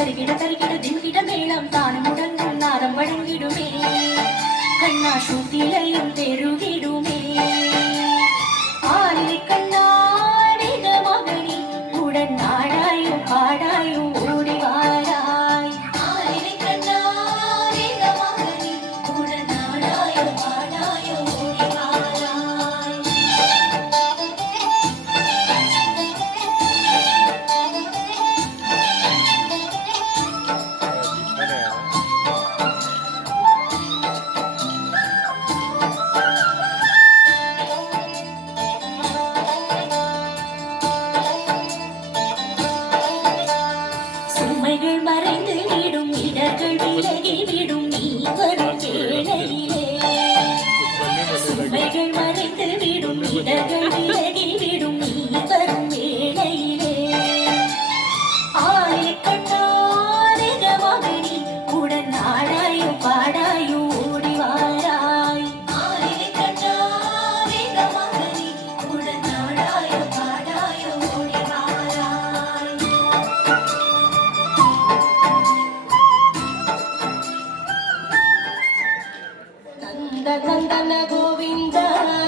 தருகிட தருகிட தின்கிட மேளம் தானும் முடங்கும் நாதம் வழங்கிடுமே கண்ணா சுத்திலையும் பெருகிடுமே ஆலிலை கண்ணா வேக மகனி உடன் நாடாயும் பாடாயும் ஓடி வாராய் ஆலிலை கண்ணா வேக மகனி உடன் நாடாயும் பாடாயும் ஓடி வாராய் சுமைகள் மறைந்து விடும் இடர்கள் விலகி விடும் நீ வரும் வேளையிலே சுமைகள் மறைந்து விடும் இடர்கள் விலகி விடும் நீ வரும் வேளையிலே ஆலிலை கண்ணா வேக மகனி உடன் நாடாயும் பாடாயும் ஓடி வாராய் ஆலிலை கண்ணா வேக மகனி உடன் நாடாயும் பாடாயும் ஓடி வாராய் நந்த நந்தன கோவிந்த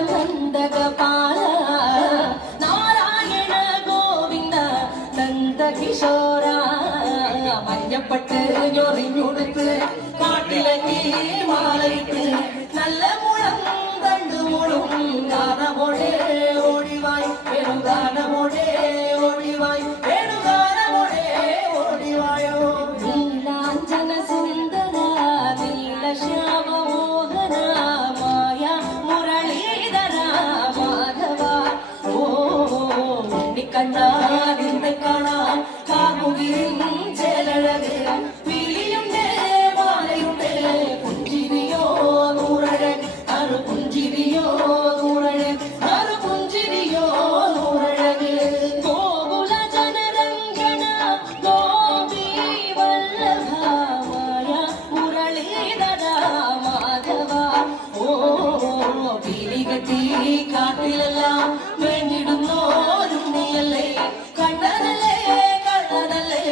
நந்தகபால நாராயண கோவிந்த நந்த கிஷோரா மஞ்சப்பட்டு ഞൊറിഞ്ഞുടുത്ത് കാട്ടിലങ്ങി മാലയിട്ട് നല്ല മുളം കണ്ടു മുളും ഗാനമോടെ ഓടിവായി വേണുഗാനമോടെ ഓടിവായി വേണുഗാനമോടെ ഓടിവായോ നീലാഞ്ജന സുന്ദര നീലശ്യാമ മോഹന മായ മുരളീധര മാധവ ഓ ഉണ്ണിക്കണ്ണ നിന്നെ കാണാൻ കാമുകിൻ ചേലഴക് വിളിയുണ്ട് മാലയുണ്ട് പുഞ്ചിരിയോ നൂറഴക് അറു പുഞ്ചിരിയോ നൂറഴക് അറു പുഞ്ചിരിയോ നൂറഴക് ഗോകുല ജനരഞ്ജന ഗോപി വല്ലഭ മായ മുരളീധര മാധവ ഓ വിളികത്തി കാട്ടിലെല്ലാം വേണ്ടിടുന്നോരും നീയല്ലേ കണ്ണനല്ലേ കള്ളനല്ലേ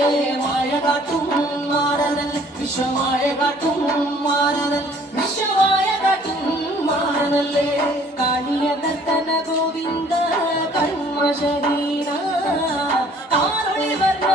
മായ കാട്ടും മാറനല്ലേ വിശ്വമായ കാട്ടും മാറനല്ലേ വിശ്വമായ കാട്ടും മാറനല്ലേ കാളിയ നർത്തന ഗോവിന്ദ കർമ്മ ശരീര കാരുണി വർണ്ണ